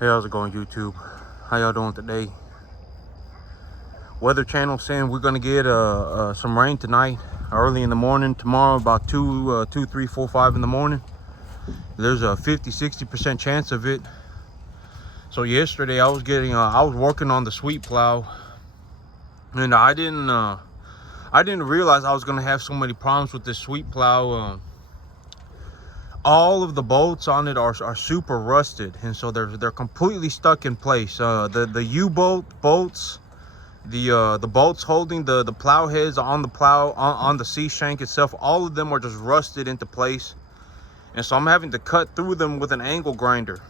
Hey, how's it going, YouTube? How y'all doing today? Weather channel saying we're gonna get some rain tonight, early in the morning. Tomorrow about 2, 3, 4, 5 in the morning. There's a 50-60% chance of it. So yesterday I was working on the sweep plow, and I didn't realize I was gonna have so many problems with this sweep plow. All of the bolts on it are super rusted, and so they're completely stuck in place. The U-bolt bolts, the bolts holding the plow heads on the plow on the C shank itself, all of them are just rusted into place, and so I'm having to cut through them with an angle grinder.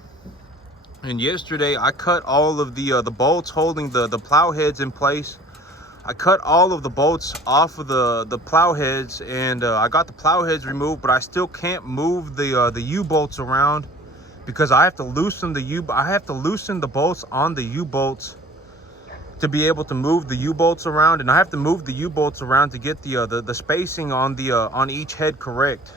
And yesterday I cut all of the bolts holding the plow heads in place. I cut all of the bolts off of the plow heads, and I got the plow heads removed, but I still can't move the U-bolts around because I have to loosen the bolts on the U-bolts to be able to move the U-bolts around, and I have to move the U-bolts around to get the spacing on each head correct.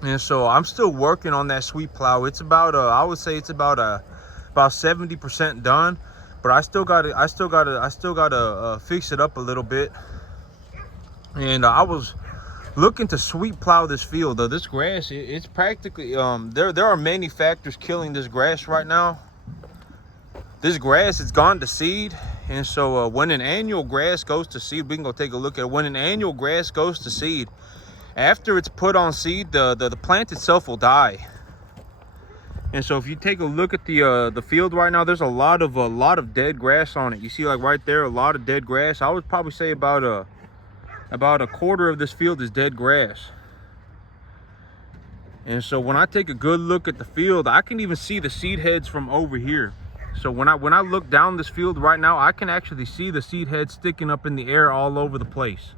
And so I'm still working on that sweep plow. It's about I would say it's about 70% done. But I still gotta fix it up a little bit. And I was looking to sweep plow this field. This grass, it's practically there are many factors killing this grass right now. This grass has gone to seed, and so when an annual grass goes to seed, we can go take a look at it. When an annual grass goes to seed, after it's put on seed, the plant itself will die. And so if you take a look at the field right now, there's a lot of dead grass on it. You see, like right there, a lot of dead grass. I would probably say about a quarter of this field is dead grass. And so when I take a good look at the field, I can even see the seed heads from over here. So when I look down this field right now, I can actually see the seed heads sticking up in the air all over the place.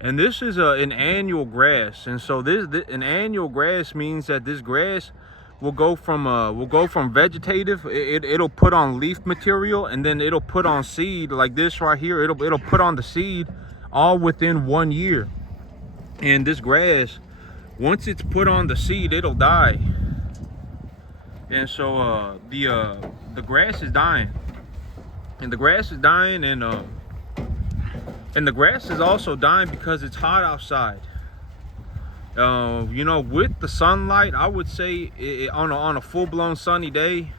And this is an annual grass. And so an annual grass means that this grass will go from vegetative. It'll put on leaf material, and then it'll put on seed like this right here. It'll put on the seed all within 1 year. And this grass, once it's put on the seed, it'll die. And so the grass is dying, and the grass is dying, and the grass is also dying because it's hot outside. You know, with the sunlight, I would say on a full-blown sunny day,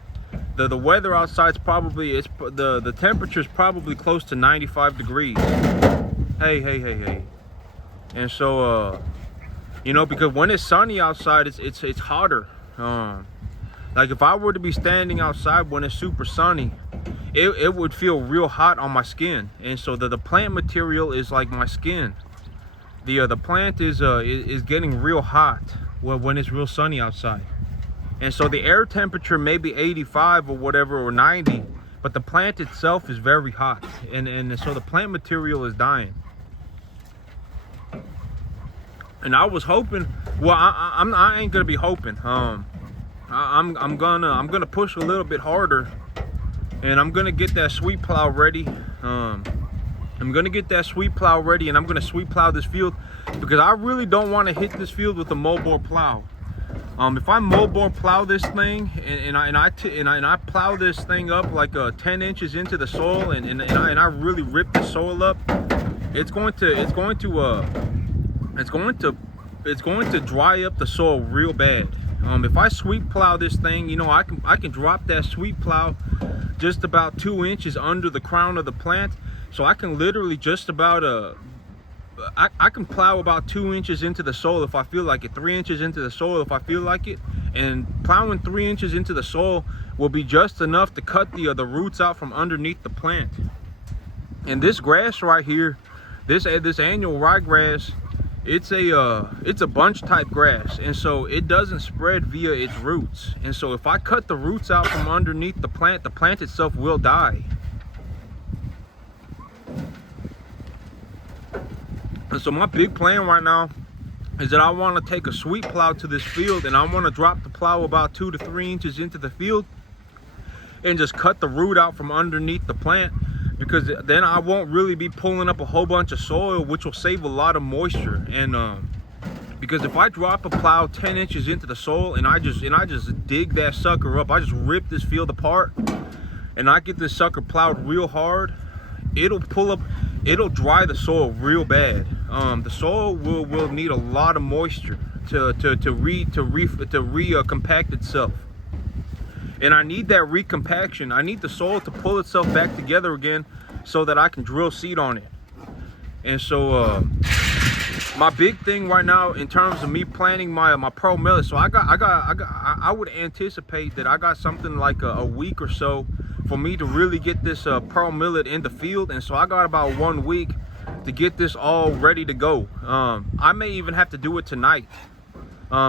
the weather outside's probably the temperature's probably close to 95 degrees. Hey. And so you know, because when it's sunny outside, it's hotter. Like if I were to be standing outside when it's super sunny, it would feel real hot on my skin. And so the plant material is like my skin. The plant is getting real hot when it's real sunny outside. And so the air temperature may be 85 or whatever, or 90, but the plant itself is very hot, and so the plant material is dying. And I was hoping, well, I ain't gonna be hoping. I'm gonna push a little bit harder, and I'm gonna get that sweep plow ready. I'm gonna get that sweep plow ready, and I'm gonna sweep plow this field, because I really don't want to hit this field with a moldboard plow. If I moldboard plow this thing and I plow this thing up like 10 inches into the soil, and I really rip the soil up, it's going to dry up the soil real bad. If I sweep plow this thing, you know, I can drop that sweep plow just about 2 inches under the crown of the plant. So I can literally just about I can plow about 2 inches into the soil if I feel like it, 3 inches into the soil if I feel like it. And plowing 3 inches into the soil will be just enough to cut the roots out from underneath the plant. And this grass right here, this annual ryegrass, it's a bunch type grass, and so it doesn't spread via its roots. And so if I cut the roots out from underneath the plant itself will die. And so my big plan right now is that I want to take a sweep plow to this field, and I want to drop the plow about 2 to 3 inches into the field and just cut the root out from underneath the plant, because then I won't really be pulling up a whole bunch of soil, which will save a lot of moisture. And Because if I drop a plow 10 inches into the soil and I just dig that sucker up, I just rip this field apart and I get this sucker plowed real hard, it'll pull up, it'll dry the soil real bad. The soil will need a lot of moisture to compact itself. And I need that recompaction. I need the soil to pull itself back together again so that I can drill seed on it. And so my big thing right now in terms of me planting my pro millet, so I would anticipate that I got something like a week or so for me to really get this pro millet in the field. And so I got about 1 week to get this all ready to go. I may even have to do it tonight,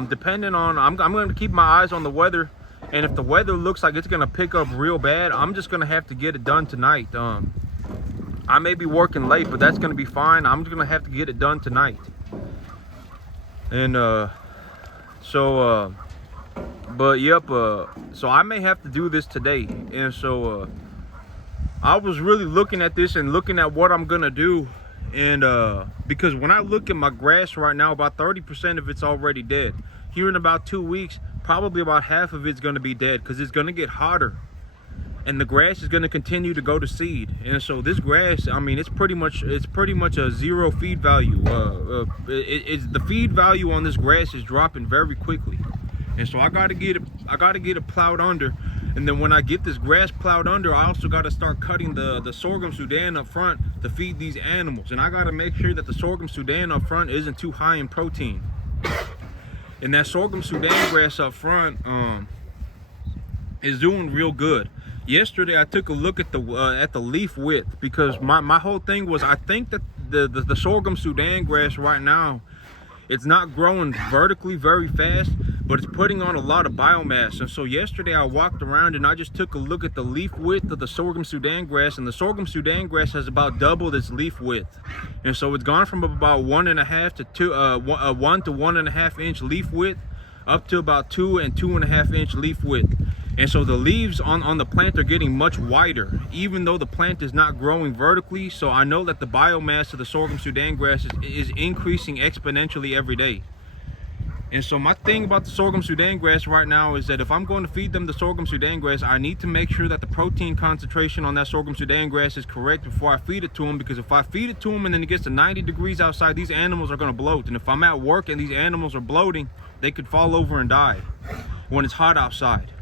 depending on, I'm going to keep my eyes on the weather. And if the weather looks like it's going to pick up real bad, I'm just going to have to get it done tonight. I may be working late, but that's going to be fine. I'm just going to have to get it done tonight. And so I may have to do this today. And so I was really looking at this and looking at what I'm going to do. And because when I look at my grass right now, about 30% of it's already dead. Here in about 2 weeks, probably about half of it's going to be dead because it's going to get hotter and the grass is going to continue to go to seed. And so this grass, I mean, it's pretty much a zero feed value. The feed value on this grass is dropping very quickly. And so I got to get it plowed under. And then when I get this grass plowed under, I also got to start cutting the sorghum Sudan up front to feed these animals. And I got to make sure that the sorghum Sudan up front isn't too high in protein. And that sorghum Sudan grass up front is doing real good. Yesterday I took a look at the leaf width, because my whole thing was, I think that the sorghum Sudan grass right now, it's not growing vertically very fast, but it's putting on a lot of biomass. And so yesterday I walked around and I just took a look at the leaf width of the sorghum Sudan grass, and the sorghum Sudan grass has about doubled its leaf width. And so it's gone from about 1.5 to 1 to 1.5 inch leaf width up to about 2 and 2.5 inch leaf width. And so the leaves on the plant are getting much wider, even though the plant is not growing vertically. So I know that the biomass of the sorghum Sudan grass is increasing exponentially every day. And so my thing about the sorghum Sudan grass right now is that if I'm going to feed them the sorghum Sudan grass, I need to make sure that the protein concentration on that sorghum Sudan grass is correct before I feed it to them. Because if I feed it to them and then it gets to 90 degrees outside, these animals are going to bloat. And if I'm at work and these animals are bloating, they could fall over and die when it's hot outside.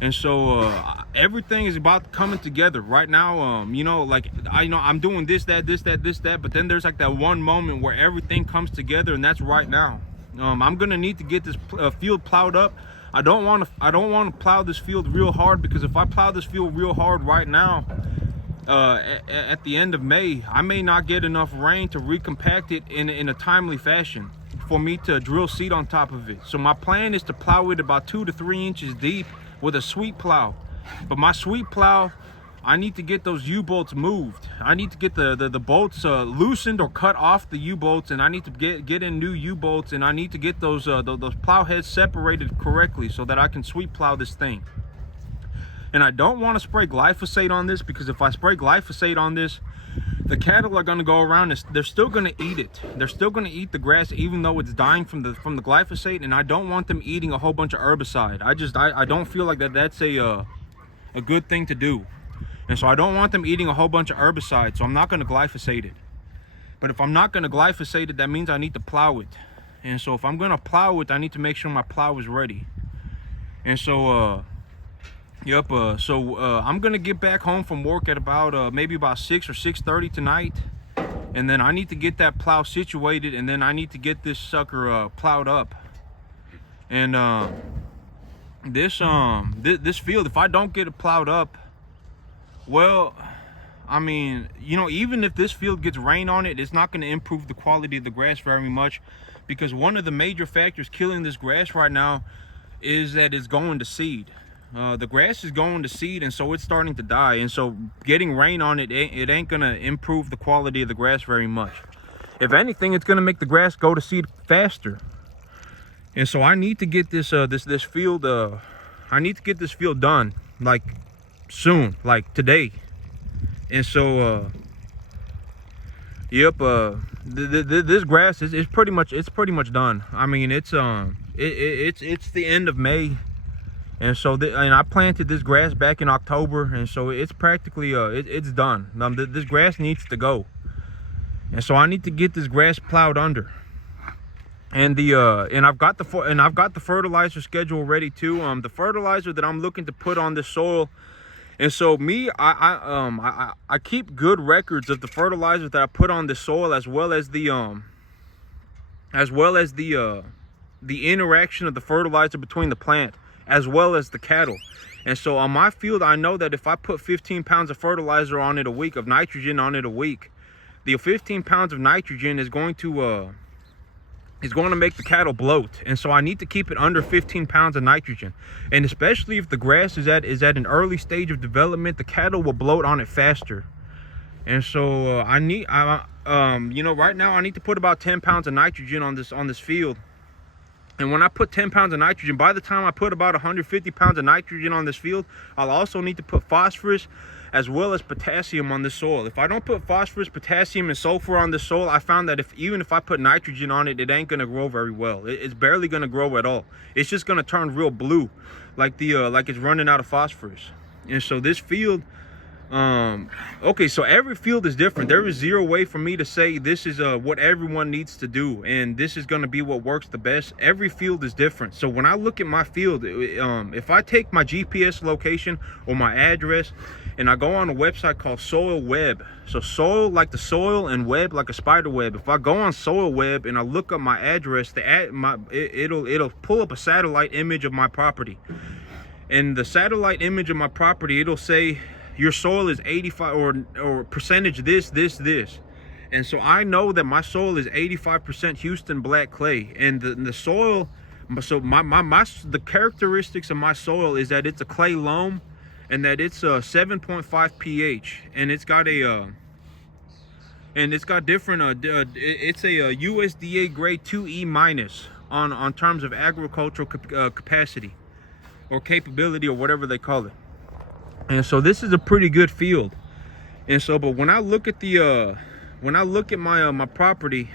And so everything is about coming together right now. You know, like I'm doing this, that, but then there's like that one moment where everything comes together, and that's right now. I'm gonna need to get this field plowed up. I don't want to plow this field real hard, because if I plow this field real hard right now, at the end of May, I may not get enough rain to recompact it in a timely fashion for me to drill seed on top of it. So my plan is to plow it about 2 to 3 inches deep with a sweep plow. But my sweep plow, I need to get those U-bolts moved. I need to get the bolts loosened or cut off the U-bolts, and I need to get in new U-bolts, and I need to get those plow heads separated correctly so that I can sweep plow this thing. And I don't want to spray glyphosate on this, because if I spray glyphosate on this, the cattle are going to go around and they're still going to eat it. They're still going to eat the grass even though it's dying from the glyphosate, and I don't want them eating a whole bunch of herbicide. I don't feel like that's a good thing to do. And so I don't want them eating a whole bunch of herbicide, so I'm not going to glyphosate it. But if I'm not going to glyphosate it, that means I need to plow it. And so if I'm going to plow it, I need to make sure my plow is ready. And so I'm gonna get back home from work at about maybe about 6 or 6:30 tonight, and then I need to get that plow situated, and then I need to get this sucker plowed up. And this field, if I don't get it plowed up, well, I mean, you know, even if this field gets rain on it, it's not going to improve the quality of the grass very much, because one of the major factors killing this grass right now is that it's going to seed. The grass is going to seed, and so it's starting to die. And so getting rain on it, it ain't gonna improve the quality of the grass very much. If anything, it's gonna make the grass go to seed faster. And so I need to get this field. I need to get this field done, like soon, like today. And so this grass is pretty much done. I mean, it's the end of May, and so and I planted this grass back in October, and so it's practically it's done. This grass needs to go, and so I need to get this grass plowed under. And I've got the fertilizer schedule ready too. The fertilizer that I'm looking to put on this soil. And so I keep good records of the fertilizer that I put on the soil, as well as the interaction of the fertilizer between the plant as well as the cattle. And so on my field, I know that if I put 15 pounds of fertilizer on it a week, of nitrogen on it a week, the 15 pounds of nitrogen is going to make the cattle bloat. And so I need to keep it under 15 pounds of nitrogen. And especially if the grass is at an early stage of development, the cattle will bloat on it faster. And so right now I need to put about 10 pounds of nitrogen on this field. And when I put 10 pounds of nitrogen, by the time I put about 150 pounds of nitrogen on this field, I'll also need to put phosphorus as well as potassium on this soil. If I don't put phosphorus, potassium, and sulfur on this soil, I found that even if I put nitrogen on it, it ain't gonna grow very well. It's barely gonna grow at all. It's just gonna turn real blue, like it's running out of phosphorus. And so this field, okay, so every field is different. There is zero way for me to say this is what everyone needs to do, and this is going to be what works the best. Every field is different. So when I look at my field, if I take my GPS location or my address and I go on a website called Soil Web, so soil like the soil and web like a spider web. If I go on Soil Web and I look up my address, it'll pull up a satellite image of my property. And the satellite image of my property, it'll say your soil is 85 or percentage this. And so I know that my soil is 85% Houston black clay. And the soil, so the characteristics of my soil is that it's a clay loam, and that it's a 7.5 pH, and it's got different it's a USDA grade 2E minus on terms of agricultural capacity or capability, or whatever they call it. And so this is a pretty good field. And so, but when I look at my property,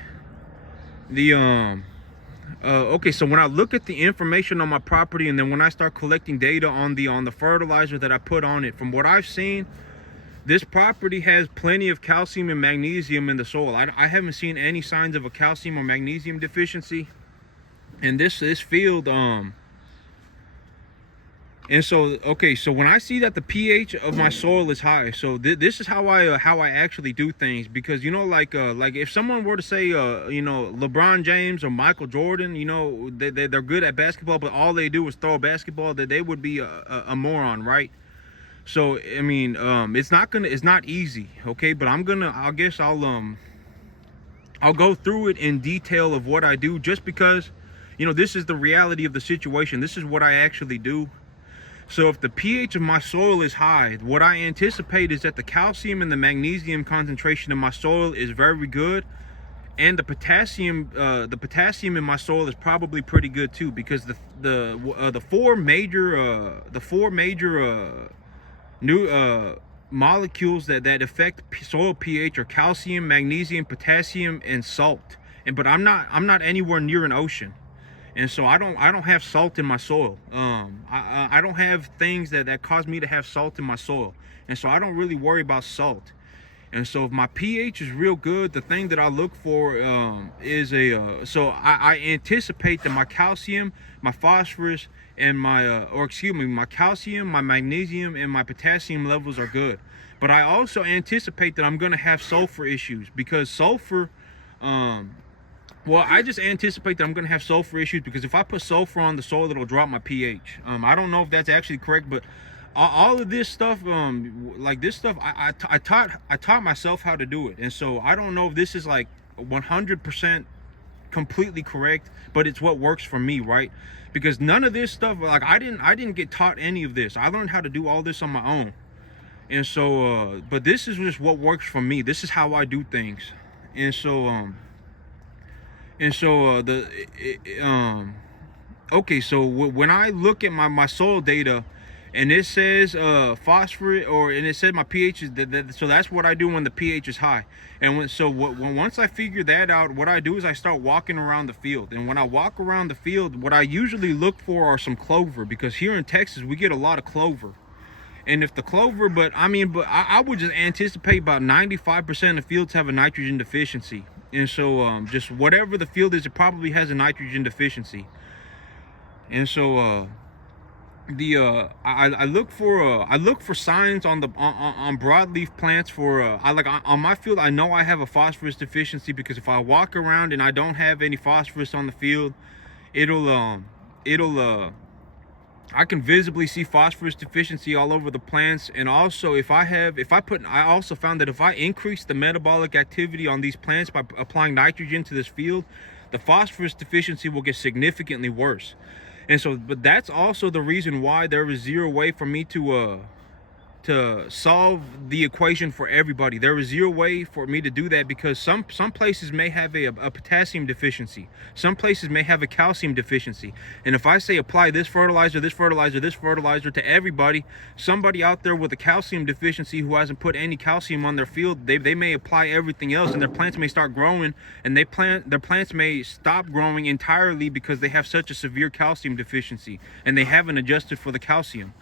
okay, so when I look at the information on my property, and then when I start collecting data on the fertilizer that I put on it, from what I've seen, this property has plenty of calcium and magnesium in the soil. I haven't seen any signs of a calcium or magnesium deficiency in this field. And so, okay, so when I see that the pH of my soil is high, so this is how I actually do things. Because, like if someone were to say, LeBron James or Michael Jordan, they're good at basketball, but all they do is throw a basketball, that they would be a moron, right? So, I mean, it's not easy, okay? But I'll go through it in detail of what I do, just because, this is the reality of the situation. This is what I actually do. So if the pH of my soil is high, what I anticipate is that the calcium and the magnesium concentration in my soil is very good, and the potassium in my soil is probably pretty good too, because the four major molecules that affect soil pH are calcium, magnesium, potassium, and salt. But I'm not anywhere near an ocean. And so I don't have salt in my soil. I don't have things that cause me to have salt in my soil. And so I don't really worry about salt. And so if my pH is real good, the thing that I look for is I anticipate that my calcium, my phosphorus, and my calcium, my magnesium, and my potassium levels are good. But I also anticipate that I'm gonna have sulfur issues, because sulfur, well, I just anticipate that I'm going to have sulfur issues, because if I put sulfur on the soil, it'll drop my pH. I don't know if that's actually correct, but all of this stuff, like this stuff, I taught myself how to do it. And so I don't know if this is like 100% completely correct, but it's what works for me, right? Because none of this stuff, like I didn't get taught any of this. I learned how to do all this on my own. And so, but this is just what works for me. This is how I do things. And so, okay, so when I look at my soil data, and it says phosphorus, and it said my pH is so that's what I do when the pH is high. And once I figure that out, what I do is I start walking around the field. And when I walk around the field, what I usually look for are some clover, because here in Texas we get a lot of clover. And if the clover, I would just anticipate about 95% of fields have a nitrogen deficiency. And so just whatever the field is, it probably has a nitrogen deficiency. And so I look for signs on broadleaf plants for on my field. I know I have a phosphorus deficiency, because if I walk around and I don't have any phosphorus on the field, I can visibly see phosphorus deficiency all over the plants. And also I also found that if I increase the metabolic activity on these plants by applying nitrogen to this field, the phosphorus deficiency will get significantly worse. And so, but that's also the reason why there is zero way for me to solve the equation for everybody. There is zero way for me to do that, because some places may have a potassium deficiency. Some places may have a calcium deficiency. And if I say apply this fertilizer, this fertilizer, this fertilizer to everybody, somebody out there with a calcium deficiency who hasn't put any calcium on their field, they may apply everything else, and their plants may start growing, and their plants may stop growing entirely because they have such a severe calcium deficiency and they haven't adjusted for the calcium.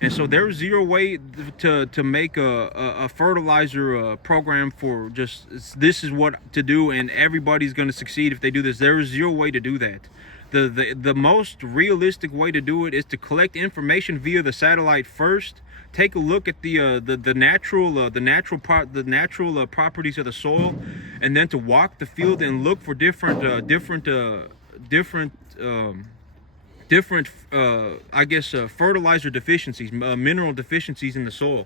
And so there's zero way to make a fertilizer program for just this is what to do and everybody's going to succeed if they do this. There is zero way to do that. The most realistic way to do it is to collect information via the satellite first. Take a look at the natural properties of the soil, and then to walk the field and look for different fertilizer deficiencies, mineral deficiencies in the soil,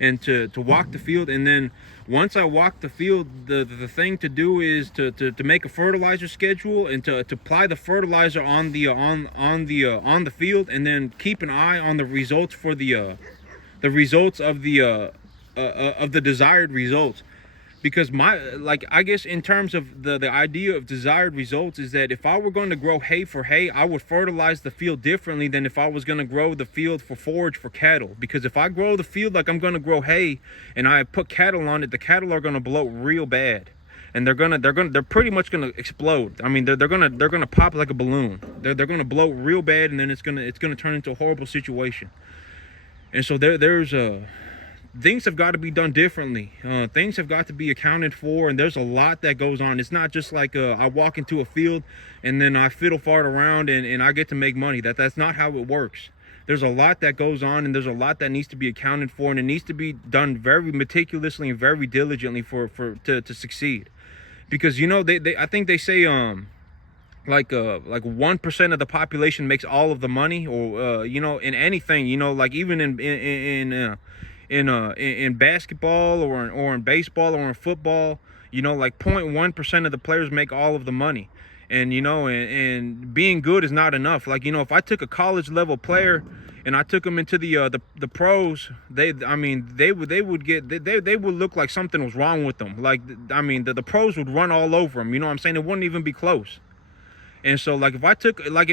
and to walk the field. And then once I walk the field, the thing to do is to make a fertilizer schedule and to apply the fertilizer on the field, and then keep an eye on the results for the results of the desired results. Because I guess in terms of the idea of desired results is that if I were going to grow hay for hay, I would fertilize the field differently than if I was going to grow the field for forage for cattle. Because if I grow the field like I'm going to grow hay and I put cattle on it, the cattle are going to bloat real bad, and they're pretty much going to explode. I mean, they're going to pop like a balloon. They're going to bloat real bad, and then it's going to turn into a horrible situation. And so there's things have got to be done differently. Things have got to be accounted for, and there's a lot that goes on. It's not just like I walk into a field and then I fiddle fart around and I get to make money. That's not how it works. There's a lot that goes on, and there's a lot that needs to be accounted for, and it needs to be done very meticulously and very diligently to succeed. Because I think they say like 1% of the population makes all of the money, or in anything, like even in basketball or in baseball or in football, like 0.1% of the players make all of the money. And and being good is not enough. Like, if I took a college level player and I took them into the pros, they would look like something was wrong with them. Like, the pros would run all over them. You know what I'm saying? It wouldn't even be close. And so, like, if I took like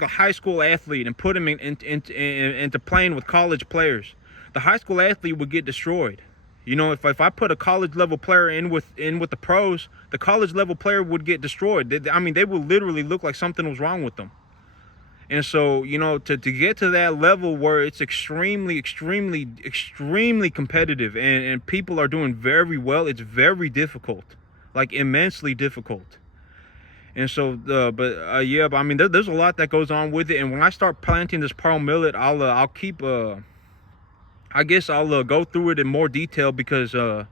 a high school athlete and put him into playing with college players, the high school athlete would get destroyed. If I put a college level player in with the pros, the college level player would get destroyed. They would literally look like something was wrong with them. And so, to get to that level where it's extremely competitive and people are doing very well, it's very difficult, like immensely difficult. And so, there's a lot that goes on with it. And when I start planting this pearl millet, I'll keep I guess I'll go through it in more detail, because as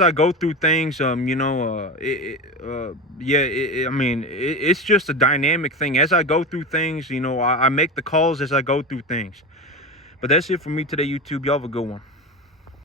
I go through things, it's just a dynamic thing. As I go through things, I make the calls as I go through things. But that's it for me today, YouTube. Y'all have a good one.